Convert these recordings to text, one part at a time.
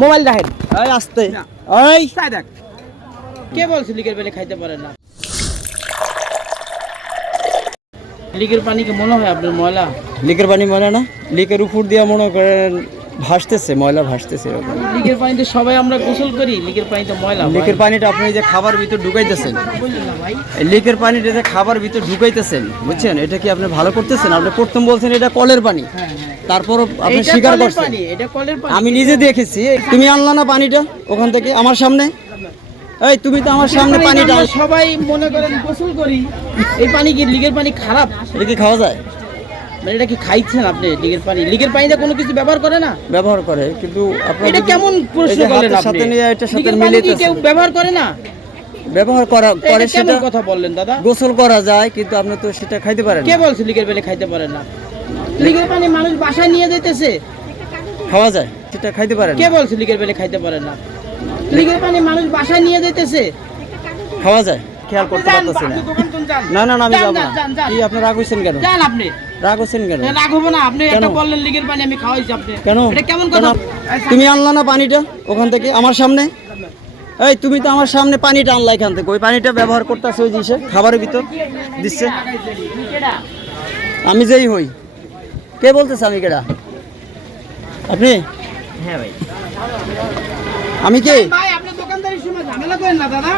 Mobile দেখেন। এই আসতে। ওই দেখ। কে বলছে লিগের পানি খাইতে পারে না? লিগের পানি কি মনে হয় আপনার ময়লা? লিকের পানি মনে না। লিকের উপর দিয়ে মনে করেন ভাসতেছে ময়লা ভাসতেছে এরকম। লিগের পানিতে সবাই আমরা গোসল করি লিগের পানিতে ময়লা। লিকের পানিটা আপনি যে খাবার ভিতর ঢুকাইতেছেন লিকের পানিটা যে খাবার ভিতর ঢুকাইতেছেন বুঝছেন? এটা কি আপনি ভালো করতেছেন? আপনি প্রথম বলছেন এটা কলের পানি। হ্যাঁ হ্যাঁ। তারপরও আপনি স্বীকার করছেন। আমি নিজে দেখেছি। তুমি আনলা না পানিটা ওখান থেকে? আমার সামনে? এই তুমি তো আমার সামনে পানিটা সবাই মনে করেন গোসল করি। এই পানি কি লিগের পানি খারাপ? এটা কি খাওয়া যায়? মানে এটা কি খাইছেন আপনি লিগের পানি? লিগের পানিতে কোনো কিছু ব্যবহার করে না? ব্যবহার করে কিন্তু আপনার এটা কেমন প্রশ্ন এই করলেন আপনি? সাথে নিয়ে এটার সাথে পানি কেউ ব্যবহার করে না? ব্যবহার করা করে এটা সেটা কথা বললেন দাদা? গোসল করা যায় কিন্তু আপনি তো সেটা খাইতে পারেন কে বলছে লিগের পানি খাইতে পারে না? লিগের পানি মানুষ বাসায় নিয়ে যেতেছে খাওয়া যায় সেটা খাইতে পারেন কে বলছে লিগের পানি খাইতে পারে না? লিগের পানি মানুষ বাসায় নিয়ে যেতেছে খাওয়া যায়। খেয়াল করতে পারতেছি না? না না আমি যাব না। কি আপনি রাগ হইছেন কেন? যান আপনি। রাগ হইছেন কেন? রাগ হব না। আপনি? একটা বললেন লিগের পানি আমি খাওয়াইছি আপনি। কেন? এটা কেমন কেন? কথা তুমি আনলা না পানিটা ওখান থেকে? আমার সামনে? এই তুমি তো আমার সামনে পানিটা আনলা এখান থেকে। ওই পানিটা ব্যবহার করতেছে ওই জিনিসে খাবারের ভিতর দিচ্ছে। আমি যেই হই। কে বলতেছে আমি কেডা? আপনি? হ্যাঁ ভাই। আমি কে? ভাই আপনি দোকানদারির সময় ঝামেলা করেন না দাদা।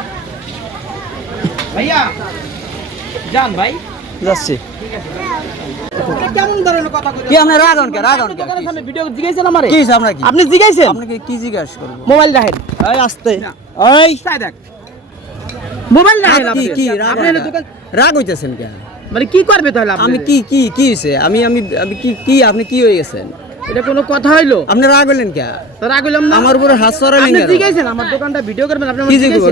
ভাইয়া যান ভাই। যাচ্ছি। আপনি কে হইছে আপনাকে জিজ্ঞাসা করব? মোবাইল আসতে। দেখ। মোবাইল রাগ কি কি হইতেছেন কেন মানে কি করবে তাহলে আমি কি কি কি হয়েছে আমি আমি আমি কি কি আপনি কি হয়ে গেছেন এটা কোনো কথা হইল? আপনি রাগ হলেন কে? রাগ হইলাম না? আমার উপরে হাত সরালেন আপনি? আমার দোকানটা ভিডিও করবেন আপনি কি জিজ্ঞেস?